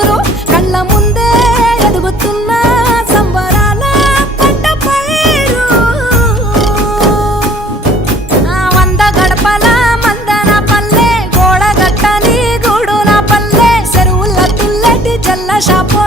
ఊరు కళ్ళ ముందే ఎదుగుతున్న సంబరాల పంట పైరు. వంద గడపల మందన పల్లె గోడ గట్టని గూడున పల్లె చెరువుల తుల్లటి జల్ల షాపు